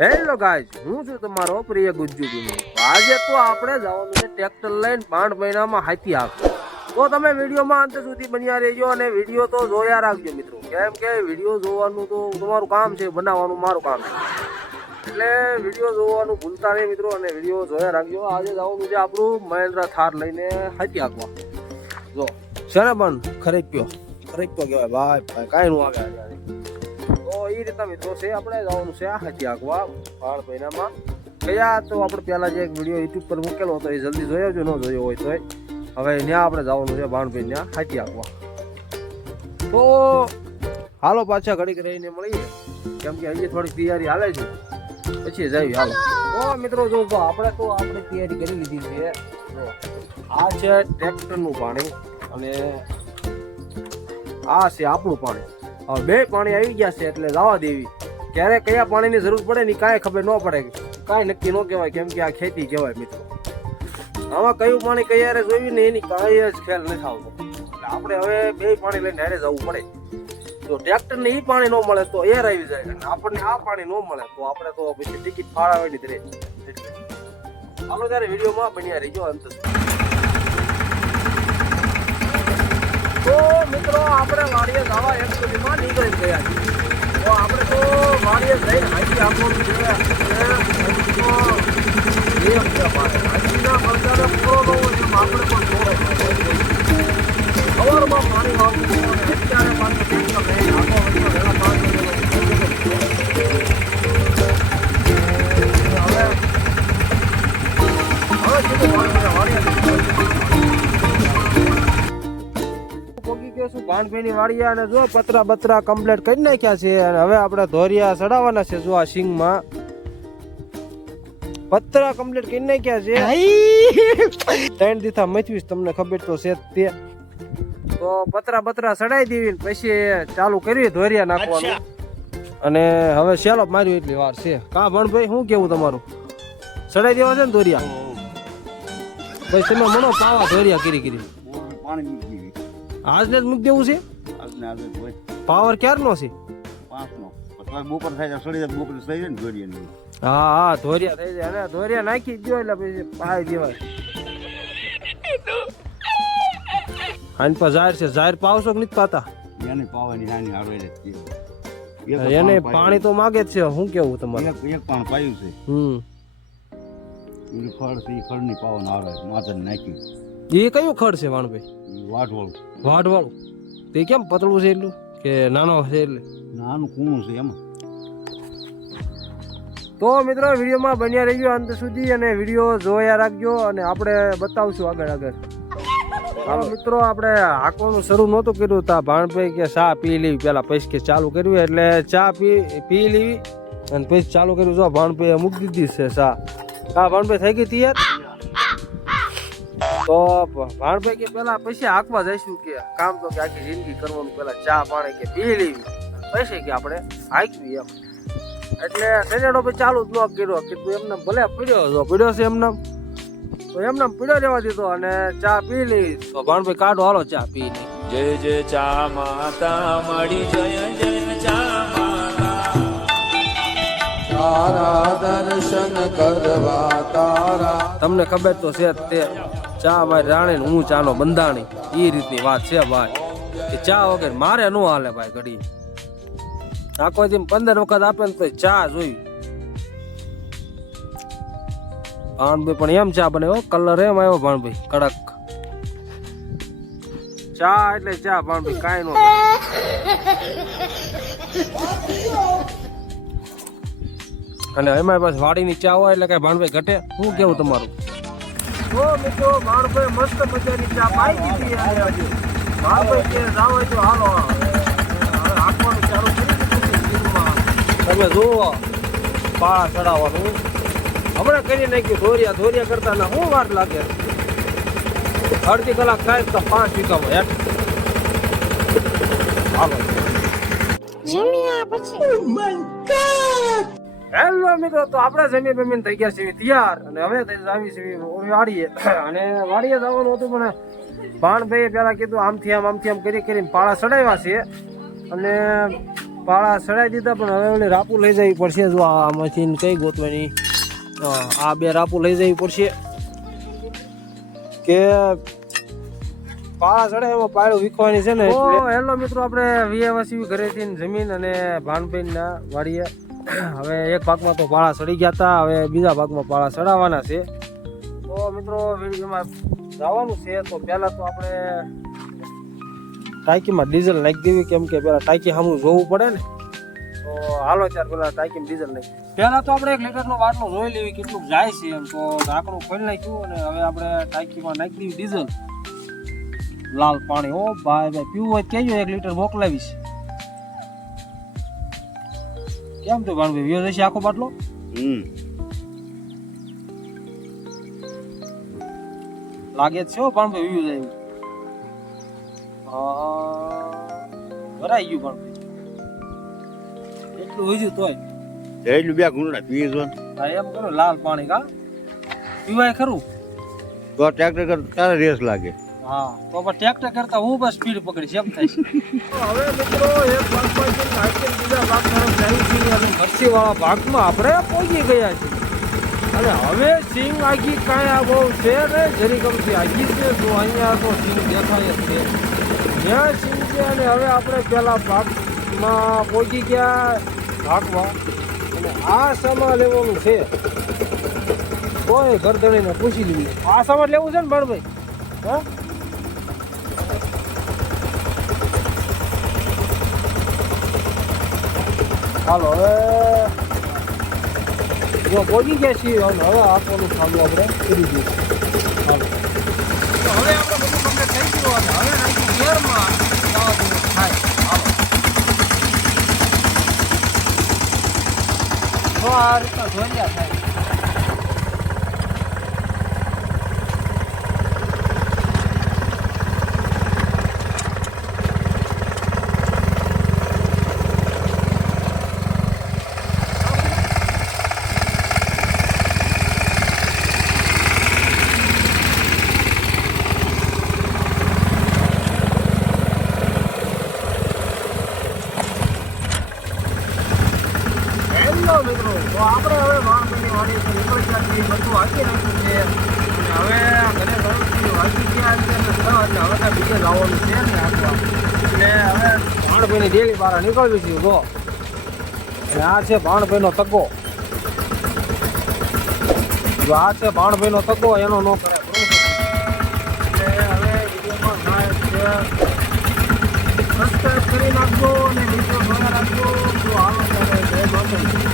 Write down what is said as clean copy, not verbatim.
Hello guys, હું છું તમારો પ્રિય ગુજ્જુ ગુજ્જુ. આજે તો આપણે જવાનું છે ટ્રેક્ટર લઈને 5 મહિનામાં હાથી આગ. તો તમે વિડીયોમાં અંત સુધી બન્યા રહેજો અને વિડીયો તો જોયા રાખજો મિત્રો, કેમ કે વિડીયો જોવાનું તો તમારું કામ છે, બનાવવાનું મારું કામ છે. એટલે વિડીયો જોવાનું ભૂલતા નહીં મિત્રો, અને વિડીયો જોયા રાખજો. આજે જવાનું છે આપણું મહેન્દ્ર થાર લઈને હાથી આગવા. જો છે ને પણ ખરેક્યો કહેવાય ભાઈ, કાંઈ નું આવે આજે. તો એ રીતના મિત્રો છે, આપણે જવાનું છે હાથી આગવા 5 મહિનામાં. કયા તો આપણે પહેલા જે એક વિડીયો યુટ્યુબ પર મૂકેલો હતો એ જલ્દી જોયો જો, ન જોયો હોય તો હવે ત્યાં આપણે જવાનું છે ભાણભાઈ ત્યાં હાથી આગવા. તો હાલો પાછા ઘડીક રહીને મળીએ, કેમ કે હજી થોડીક તૈયારી હાલે છે, પછી જઈએ. હાલો તો મિત્રો જો આપણે તૈયારી કરી લીધી છે. આ છે ટ્રેક્ટરનું પાણી અને આ છે આપણું પાણી. હવે બે પાણી આવી ગયા છે એટલે જવા દેવી. ક્યારે કયા પાણીની જરૂર પડે ને કાંઈ ખબર ન પડે, કાંઈ નક્કી ન કહેવાય, કેમ કે આ ખેતી કહેવાય મિત્રો. આમાં કયું પાણી કયારે જોયું ને એની કાંઈ જ ખ્યાલ નથી આવતો. એટલે આપણે હવે બે પાણી લઈને હારે જવું પડે. જો ટ્રેક્ટરને એ પાણી ન મળે તો એર આવી જાય, અને આપણને આ પાણી ન મળે તો આપણે તો પછી ટિકિટ ફાળવવાની જ રહે. ચાલો ત્યારે વિડીયોમાં બન્યા રહીજો અંત. તો મિત્રો આપણે વાડીએ જવા એકચુઅલીમાં નીકળી ગયા છીએ. તો આપણે તો વાડીએ જઈને હાથી આપવાનું છે. હાથીના બળદાને પૂરો ન હોય એમ આપણે પણ થોડો સવારમાં પાણી વાપરવું અને અત્યારે પાછું ટ્રેક્ટર લઈને આખો વચ્ચે વહેલા 5 ભાણભાઈની વાડીએ અને જો પતરા બતરા કમ્પ્લીટ કરી નાખ્યા છે. અને હવે આપણે ધોરિયા ચડાવવાના છે. જો આ સિંગમાં પતરા કમ્પ્લીટ કરી નાખ્યા છે. 3 દીથા મથવીશ, તમને ખબર તો છે તે. તો પતરા બતરા ચડાવી દેવી પછી ચાલુ કરવી ધોરિયા નાખવાનું. અને હવે શેલો માર્યું એટલી વાર છે. કા ભાણભાઈ શું કેવું તમારું? ચડાવી દેવા છે ને ધોરિયા? ભાઈ તમે મનો પાવા ધોરિયા કરી આજને જ મૂકી દેવું છે. પાવર ક્યારનો છે? 5 નો બપોર થાય સડી જાય, બપોર થઈ જાય ને ધોરિયા. હા ધોરિયા થઈ જાય, અને ધોરિયા નાખી દો એટલે પછી પાઈ દેવાય. આની પર જાહેર છે, જાહેર પાવશો કે નથી પાતા? એને પાવાની નાની હાડવે છે. એને પાણી તો માગે જ છે. શું કેવું તમારે? એક પાણ પાયું છે. એનું ખડ છે, એ ખડ ની પાવાનું આવે માથે નાખી. એ કયું ખડ છે વાણભાઈ? વાઢવાળું. વાઢવાળું તે કેમ પતળું છે એટલું કે નાનો છે? એટલે નાનું કૂણું છે એમાં. તો મિત્રો વિડીયોમાં બન્યા રહીજો અંત સુધી, અને વિડીયો જોયા રાખજો, અને આપણે બતાવશું આગળ. હાલો મિત્રો, આપણે હાંકવાનું શરૂ નહોતું કર્યું તા ભાણભાઈ કે ચા પી લેવી પેલા, પછી કે ચાલુ કર્યું એટલે ચા પી લેવી અને પછી ચાલુ કર્યું. જો ભાણભાઈ મૂકી દીધી છે ચા. હા ભાણભાઈ થઈ ગઈ તૈયાર? તો ભાણભાઈ કે પેલા પછી હાંકવા જઈશું, કે કામ તો કે આખી જિંદગી કરવાનું, પેલા ચા પાણી કે પી લેવી પછી કે આપણે હાંકવી એમ. એટલે સેનેડો પછી ચાલુ જ ન કર્યો, કીધું એમને ભલે પીડ્યો છે એમને, તો એમને પીડ્યો રહેવા દીધો અને ચા પી લેવી. તો ભાણભાઈ કાઢો, હાલો ચા પી લે. જય જય ચા માતા મળી, જય જય ચા માતા, તારા દર્શન કરવા તારા. તમને ખબર તો છે તે ચા મારી રાણી ને હું ચાનો બંધાણી, એ રીતની વાત છે ભાઈ. કે ચા વગર મારે ન હાલે ભાઈ. ઘડી આખો દી 15 વખત આપે ને તો ચા જોઈ. ભાણભાઈ પણ એમ ચા બને, કલર એમ આવ્યો ભાણભાઈ કડક. ચા એટલે ચા ભાણભાઈ, કાંઈ નો. અને એમાં પાછું વાડીની ચા હોય એટલે કઈ ભાણભાઈ ઘટે? શું કેવું તમારું? તો મિત્રો ભાણભાઈ મસ્ત મજાની ચા પાઈ દીધી. ભાણભાઈ કે જાવ તો હાલો, હાંકવાનું ચાલુ કરી દીધું. તમે જુઓ પાળા ચડાવવાનું હમણાં કરી નાખ્યું. ધોરિયા કરતા ના શું વાર લાગે? અડધી કલાક થાય તો 5 વીઘામાં હેઠ. હાલો હેલો મિત્રો, તો આપણે જમીન થઈ ગયા છે તૈયાર, અને હવે આવી છે વાડીએ. અને વાડીએ જવાનું હતું પણ ભાણભાઈએ પેલા કીધું આમથી આમ કરી કરીને પાળા ચડાવ્યા છે. અને પાળા સડાઈ દીધા, પણ હવે ઓલી રાપુ લઈ જવી પડશે. જો આ મશીન કઈ ગોતવાની, આ 2 રાપુ લઈ જવી પડશે કે પાળા સડાય એમાં પાળું વીખવાની છે ને. હેલો મિત્રો, આપણે વીએવસી ઘરેથી જમીન અને ભાનભાઈના વાડીએ હવે એક ભાગમાં તો પાળા સડી ગયા હતા, હવે બીજા ભાગમાં પાળા સડાવવાના છે. તો મિત્રો વિડીયોમાં જવાનું છે. તો પહેલા તો આપણે ટાંકીમાં ડીઝલ નાખી દેવી, કેમ કે પેલા ટાંકી સામું જોવું પડે ને. તો હાલો ત્યાર પેલા ટાંકીમાં ડીઝલ નાખી. પહેલા તો આપણે 1 લીટરનો બાટલો જોઈ લેવી કેટલું જાય છે એમ. તો ઢાંકણું ખોલી નાખ્યું અને હવે આપણે ટાંકીમાં નાખી દેવી ડીઝલ, લાલ પાણી. ઓ ભાઈ પીવું હોય કહેજો, 1 લીટર મોકલાવીશ. કેમ તો ભાણભાઈ વ્યો જશે આખો બાટલો? લાગે છે હો ભાણભાઈ વ્યુ જાય. ભરાઈ ગયું ભાણભાઈ, એટલું હોય તોય એટલું 2 ઘૂંટડા પીએ છો. હા એમ કરો, લાલ પાણી કા પીવાય ખરું તો ટ્રેક્ટર કરતા તારે રેસ લાગે. હા તો પણ ટ્રેક્ટર કરતા હું બસ સ્પીડ પકડીશ એમ થાય છે. હવે મિત્રો એક ભાગમાં બીજા ભાગ તરફ જાય છે અને મરચીવાળા ભાગમાં આપણે પહોંચી ગયા છીએ. અને હવે સિંગ આગી કાંઈ આ બહુ છે ને, જરી ગમતી આગી છે. તો અહીંયા તો સિંગ દેખાય જ છે, ત્યાં સિંગ છે. અને હવે આપણે પેલા ભાગમાં પહોંચી ગયા ભાગવા, અને આ સામાન લેવાનું છે. કોઈ ગરદણીને પૂછી લીધી આ સામાન લેવું છે ને ભાણભાઈ? હા હાલો હવે જો પહોંચી ગયા છીએ. હવે આપવાનું ચાલુ આપણે કરી દઈએ. હાલો તો હવે આપણે બધું કમ્પ્લીટ થઈ ગયું. હવે નાખી ગેરમાં જવા દેવું થાય. હાલો તો આ રીતના જોયા થાય. મિત્રો તો આપણે હવે વાણભાઈની વાડી પર નીકળી ગયા છીએ. બધું હાકી નાખ્યું છે અને હવે ઘરે હાકી ગયા છે એટલે હવે બીજે જવાનું છે ને આપવા. એટલે હવે ભાણભાઈની ડેલી બહાર નીકળવી છે. જો અને આ છે ભાણભાઈનો તગ્ગો. જો આ છે ભાણભાઈનો તગ્ગો, એનો નો કરે. એટલે હવે વિડીયોમાં થાય છે સબસ્ક્રાઈબ કરી નાખજો અને વિડીયો જોયા રાખજો. તો હાલો જય માતાજી.